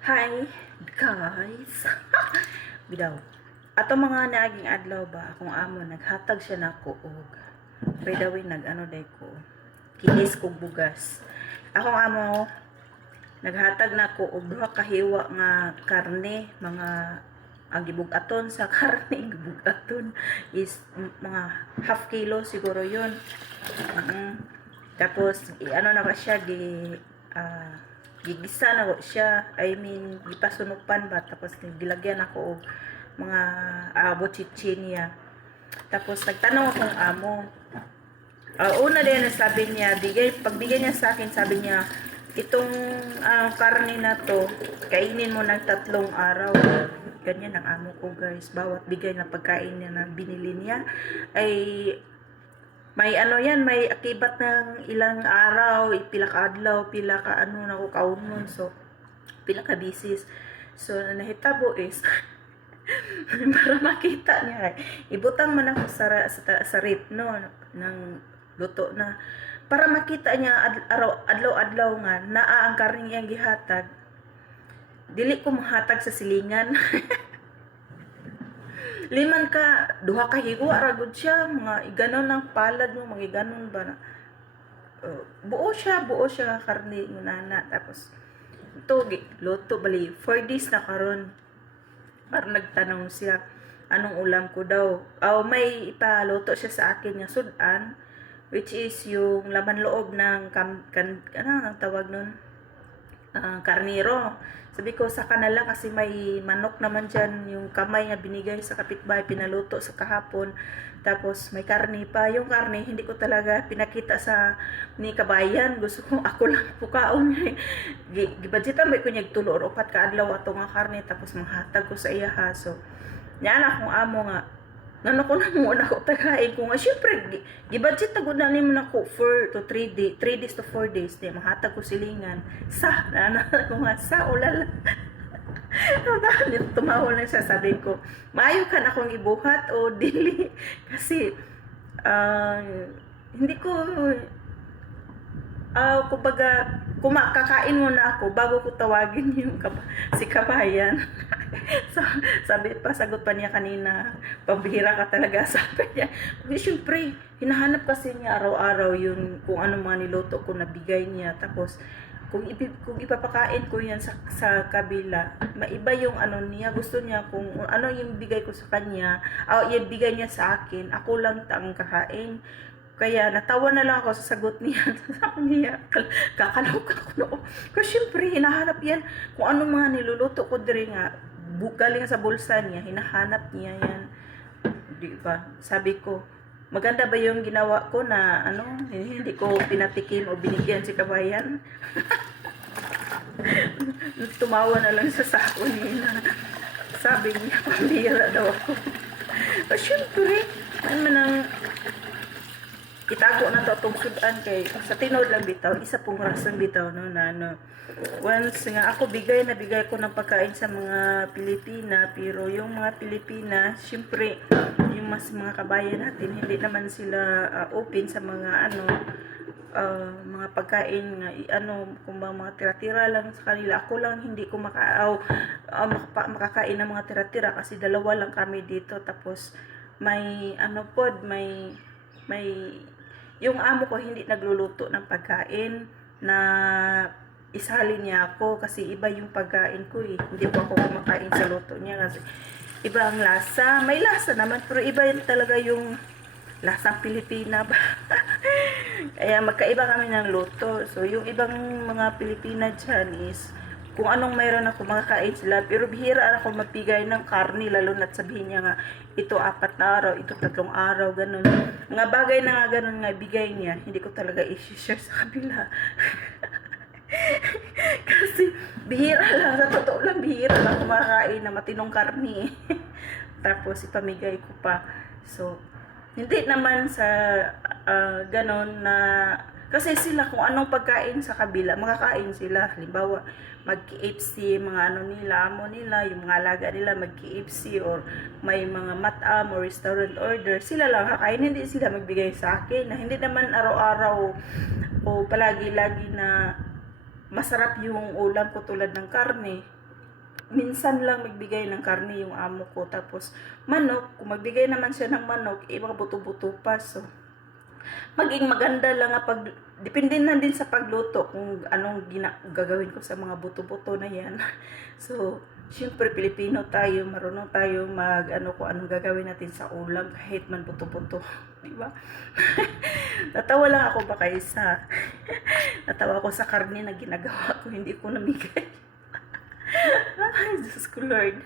Hi guys. Bidaw. Ato mga naaging adlaw ba akong amo naghatag siya nako og by the way nag-ano day ko. Kinis kog bugas. Akong amo naghatag nako og duha ka hiwa nga karne, mga ang gibugaton sa karne, gibugaton is mga half kilo siguro yun. Tapos ano na ba siya gigisa na ko siya, I mean gipasunupan ba, tapos gilagyan ako og mga bochichinia. Tapos nagtanong akong amo, una din sabi niya, pagbigay niya sa akin, sabi niya itong karne na to kainin mo ng 3 araw. Ganyan ang amo ko guys, bawat bigay na pagkain niya na binili niya ay may ano yan, may akibat ng ilang araw, pila ka adlaw, pila ka ano na ko kaunon, so pila ka bisis. So nahitabo is para makita niya, ibutang man ako sa rip no ng luto na para makita niya adlaw-adlaw nga naa ang karne iyang gihatag. Dili ko mahatag sa silingan. Liman ka, duha ka hiwa ragod siya, mga iganon ng palad mo, mga iganon ba na. Buo siya karne mo nana. Tapos ito luto bali 4 days na karon. Para nagtanong siya anong ulam ko daw. May ipaluto siya sa akin nga sudan, which is yung laman loob ng ano ang tawag nun, karniro. Sabi ko sa kanila kasi may manok naman dyan, yung kamay nga binigay sa kapitbahay, pinaluto sa kahapon. Tapos may karne pa. Yung karne hindi ko talaga pinakita sa ni kabayan, gusto ko ako lang pukaon niya. Gibadgetan ba ko niya tulo or 4 ka adlaw ato nga karne, tapos manghatag ko sa iya ha. So yan akong amo nga ngano ko na muna ko tagain ko nga syempre gibudget tagod na nimo nako 4 to 3 days, 3 days to 4 days di mahatag ko silingan sa na ko nga sa ulala. Tumawa na siya, sabi ko maayo kan akong ibuhat o dili kasi hindi ko kumbaga kakain muna ako bago ko tawagin yung si kabayan. So, sagot pa niya kanina, pambihira ka talaga, sabi niya. Siyempre, hinahanap kasi niya araw-araw yung kung ano mga niluto ko nabigay niya. Tapos, kung ipapakain ko yan sa kabila, maiba yung ano niya, gusto niya kung ano yung bigay ko sa kanya, yung bigay niya sa akin, ako lang ang kakain. Kaya natawa na lang ako sa sagot niya. Sabi niya, kakaloka ko no. Kasi syempre, hinahanap yan kung anong mga niluluto ko diri nga, galing sa bulsa niya, hinahanap niya yan. Di ba? Sabi ko, maganda ba yung ginawa ko na ano, hindi ko pinatikim o binigyan si kabayan? Tumawa na lang sa sako niya. Sabi niya, pambira daw ako. Kasi syempre, ano nang itago na to itong sudan kay sa tinod lang bitaw, isa pong rason bitaw no na ano, once nga ako bigay ko ng pagkain sa mga Pilipina, pero yung mga Pilipina syempre yung mga kabayan natin hindi naman sila open sa mga ano mga pagkain nga ano kung ba mga tira-tira lang sa kanila. Ako lang hindi ko makakain ng mga tira-tira kasi dalawa lang kami dito, tapos may ano pod may yung amo ko hindi nagluluto ng pagkain na isalin niya ako kasi iba yung pagkain ko eh. Hindi ko ako kumakain sa luto niya kasi iba ang lasa. May lasa naman pero iba yun talaga yung lasang Pilipina ba. Kaya magkaiba kami ng luto. So yung ibang mga Pilipina dyan is kung anong mayroon ako makakain sila, pero bihira ako magbigay ng karne, lalo na't sabihin niya nga ito 4 na araw, ito 3 araw, ganun. Mga bagay na nga ganun nga bigay niya, hindi ko talaga i-share sa kabila. Kasi bihira lang, sa totoo lang bihira lang kumakain na matinong karne. Tapos ipamigay ko pa. So hindi naman sa ganun na kasi sila kung anong pagkain sa kabila, makakain sila. Halimbawa, mag-KFC, mga ano nila, amo nila, yung mga alaga nila, mag-KFC or may mga matam or restaurant order, sila lang kakain, hindi sila magbigay sa akin. Na hindi naman araw-araw o palagi-lagi na masarap yung ulam ko tulad ng karne. minsan lang magbigay ng karne yung amo ko. Tapos manok, kung magbigay naman siya ng manok, mga buto-buto pa. So maging maganda lang nga pag depende na din sa pagluto kung anong gagawin ko sa mga buto-buto na yan. So syempre Pilipino tayo, marunong tayo kung anong gagawin natin sa ulam kahit man buto-buto, di ba? Natawa lang ako baka isa. Natawa ako sa karne na ginagawa ko, hindi ko namigay. Ay, Diyos ko Lord.